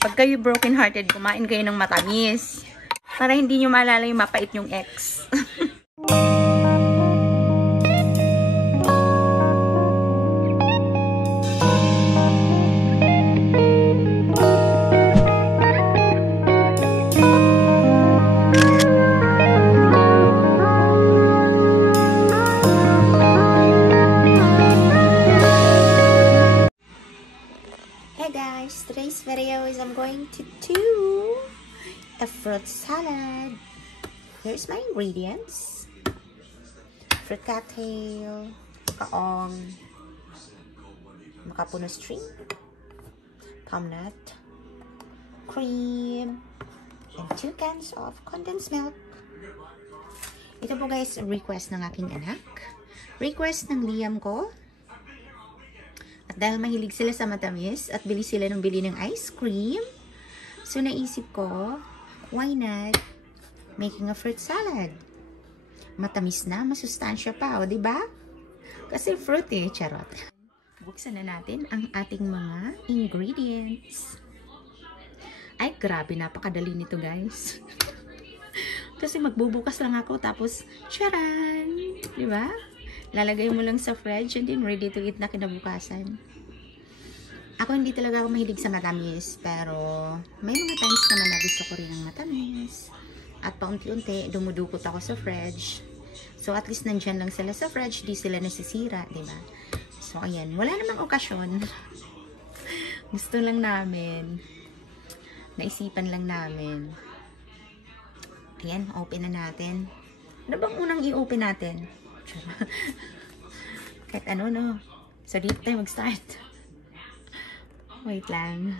Pag kayo broken-hearted, kumain kayo ng matamis. Para hindi nyo maalala yung mapait yung ex. Today's video is I'm going to do a fruit salad. Here's my ingredients: fruit cocktail, kaong, makapuno string, palm nut, cream, and 2 cans of condensed milk. Ito po guys, request ng aking anak, request ng Liam ko. At dahil mahilig sila sa matamis at bili sila ng bili ng ice cream, so naisip ko, why not making a fruit salad? Matamis na, masustansya pa, o diba? Kasi fruit eh, charot. Buksan na natin ang ating mga ingredients. Ay, grabe, napakadali nito guys. Kasi magbubukas lang ako, tapos, charan! Diba? Lalagay mo lang sa fridge and then ready to eat na kinabukasan. Ako hindi talaga ako mahilig sa matamis, pero may mga times naman na gusto ko rin ng matamis. At paunti-unti, dumudukot ako sa fridge. So at least nandyan lang sila sa fridge, di sila nasisira, diba? So ayan, wala namang okasyon. Gusto lang namin. Naisipan lang namin. Ayan, open na natin. Ano bang unang i-open natin? Kahit ano, no? So, dito tayo mag-start. Wait lang.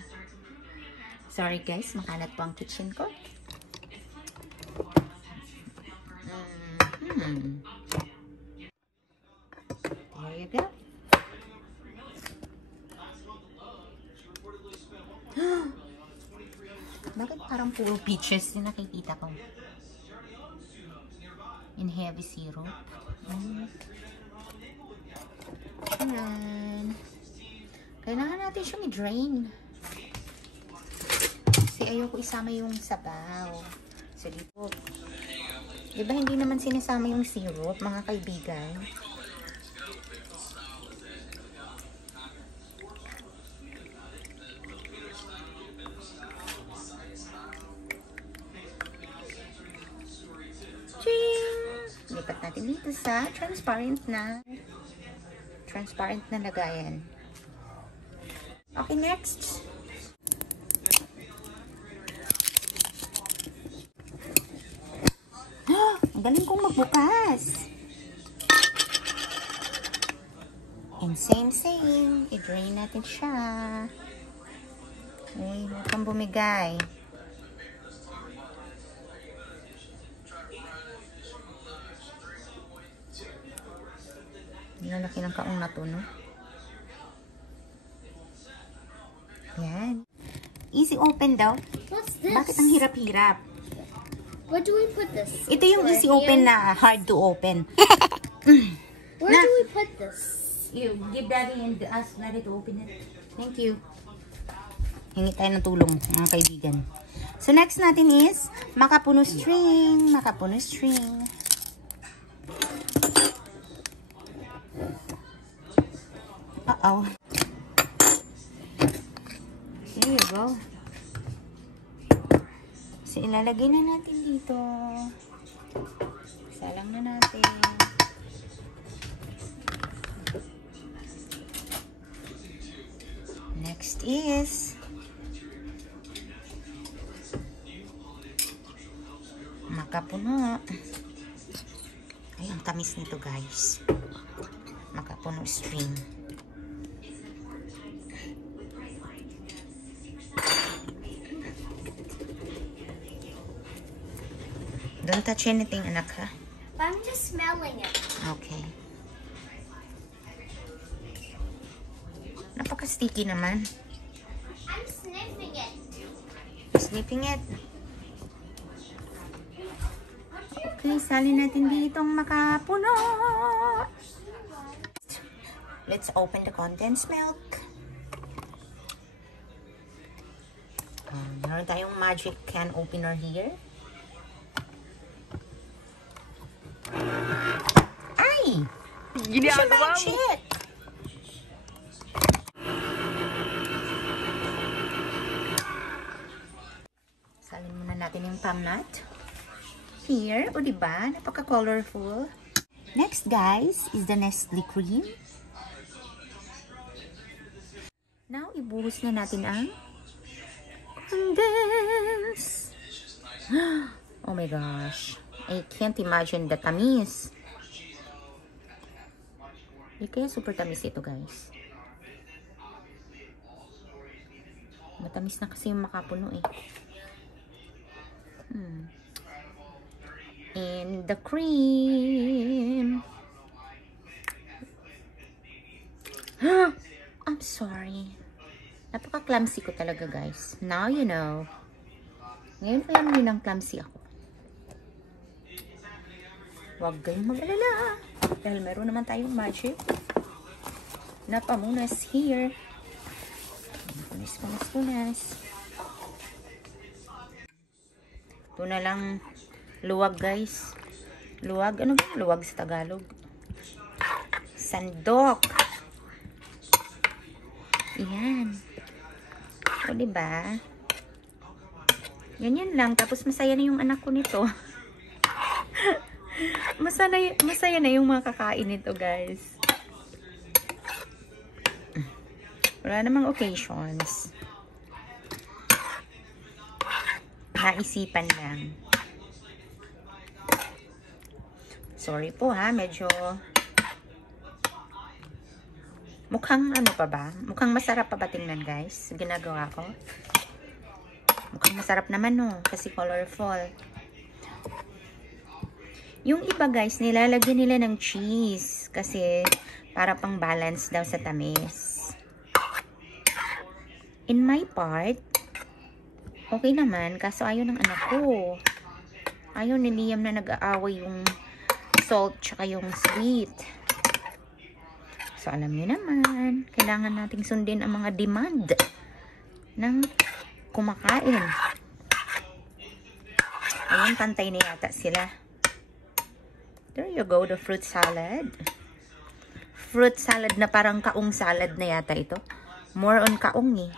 Sorry guys, makalat po ang kitchen ko. There you go. Bakit parang puro peaches yung nakikita ko? In heavy syrup. Ayan. Kailangan natin siyang i-drain. Kasi ayoko isama yung sabaw. So, dito. Diba hindi naman sinasama yung syrup, mga kaibigan? Lipat natin dito sa transparent na lagayan. Okay, next. Ang galing kong magbukas. And same. I-drain natin siya. Uy, huwag kang bumigay. Lalaki ng kaong na to, no? Yan. Easy open daw. What's this? Bakit ang hirap-hirap? Where do we put this? Ito yung easy open na hard to open. Where do we put this? You give daddy and ask daddy to open it. Thank you. Hingi tayo ng tulong, mga kaibigan. So next natin is makapuno string. Makapuno string. Uh-oh. There you go. So, ilalagay na natin dito. Salang na natin. Next is makapuno. Ay, ang tamis nito guys. Makapuno string. Don't touch anything, anak, ha? I'm just smelling it. Okay. Napaka-sticky naman. I'm sniffing it. Sniffing it. Okay, salin natin ditong makapuno. Let's open the condensed milk. Meron tayong magic can opener here. Ay! Ginagawa mo! Salin muna natin yung palm nut. Here, o diba? Napaka-colorful. Next, guys, is the Nestle cream. Now, ibuhos na natin ang condense. Oh my gosh. I can't imagine the tamis. Hindi kaya super tamis ito, guys. Matamis na kasi yung makapuno eh. And the cream. I'm sorry. Napaka-clumsy ko talaga, guys. Now you know. Ngayon pa yan ang clumsy ako. Huwag kayong mag-alala. Dahil meron naman tayong magic na pamunas here. Punas. Ito na lang luwag, guys. Luwag. Ano ba? Luwag sa Tagalog. Sandok. Ayan. O, diba? Ganyan lang. Tapos masaya na yung anak ko nito. Masaya na yung mga kakain nito, guys. Wala namang occasions. Naisipan lang. Sorry po ha, medyo mukhang ano pa ba? Mukhang masarap pa ba tingnan, guys? Ginagawa ko. Mukhang masarap naman no, kasi colorful. Yung iba, guys, nilalagyan nila ng cheese kasi para pang balance daw sa tamis. In my part, okay naman, kaso ayaw ng anak ko. Ayaw ni Liam na nag-aaway yung salt tsaka yung sweet. So, alam niyo naman, kailangan nating sundin ang mga demand ng kumakain. Ayun, pantay na yata sila. There you go, the fruit salad. Fruit salad na parang kaong salad na yata ito. More on kaong eh.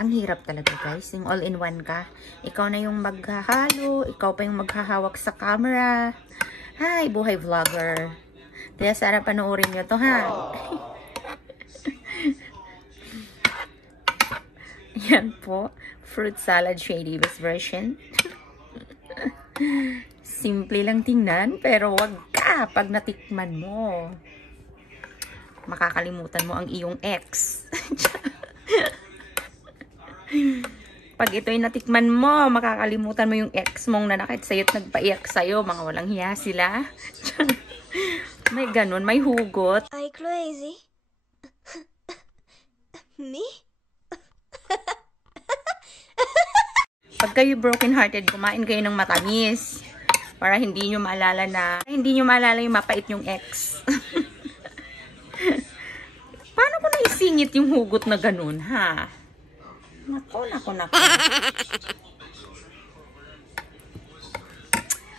Ang hirap talaga, guys. Yung all-in-one ka. Ikaw na yung maghahalo. Ikaw pa yung maghahawak sa camera. Hi, buhay vlogger. Kaya sana panoorin nyo to, ha? Yan po. Fruit salad Shady Best version. Simple lang tingnan, pero wag ka pag natikman mo. Makakalimutan mo ang iyong ex. Pag ito'y natikman mo, makakalimutan mo yung ex mong nanakit sa'yo at nagpaiyak sa'yo. Mga walang hiya sila. May ganun, may hugot. Are you crazy? Me? Pag kayo broken-hearted, kumain kayo ng matamis. Para hindi nyo maalala yung mapait yung ex. Paano ko naisingit yung hugot na ganun, ha? Nako.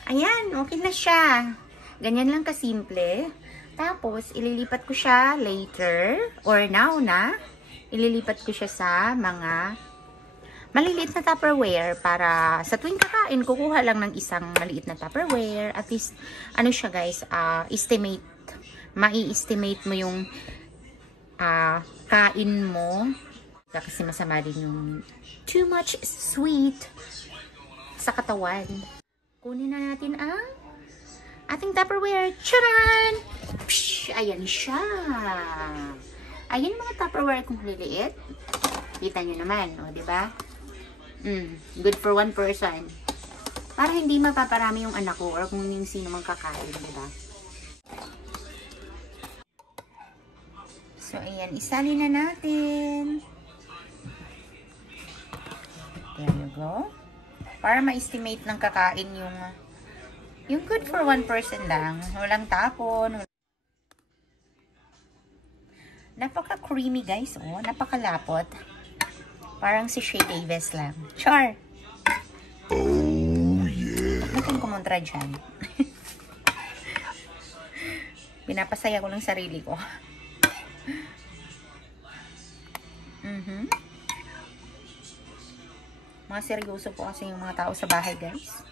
Ayan, okay na siya. Ganyan lang kasimple. Tapos, ililipat ko siya later, or now na, ililipat ko siya sa mga maliliit na Tupperware para sa tuwing kakain, kukuha lang ng isang maliit na Tupperware. At least, ano siya, guys, mai-estimate mo yung kain mo. Kasi masama din yung too much sweet sa katawan. Kunin na natin ang ating Tupperware. Charan! Psh! Ayan siya. Ayan mga Tupperware kung liliit. Kita nyo naman, o, diba? Good for one person. Para hindi mapaparami yung anak ko or kung yung sino mang kakain, diba? So, ayan. Isali na natin. There you go. Para ma-estimate ng kakain yung good for one person lang. Walang tapon. Napaka-creamy guys, oh. Napakalapot. Parang si Shay Davis lang. Char! Oh, yeah. Natin kumontra dyan. Pinapasaya ko ng sarili ko. Mga seryoso po kasi yung mga tao sa bahay, guys.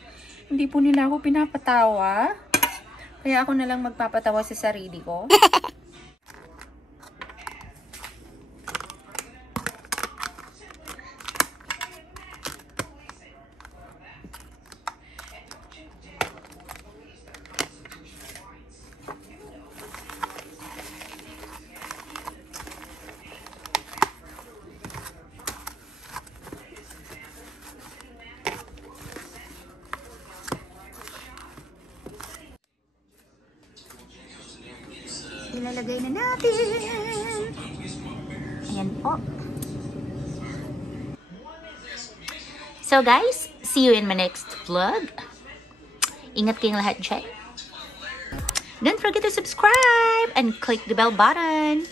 Hindi po nila ako pinapatawa. Kaya ako na lang magpapatawa sa sarili ko. Ilalagay na natin. Ayan po. So guys, see you in my next vlog. Ingat kayong lahat dyan. Don't forget to subscribe and click the bell button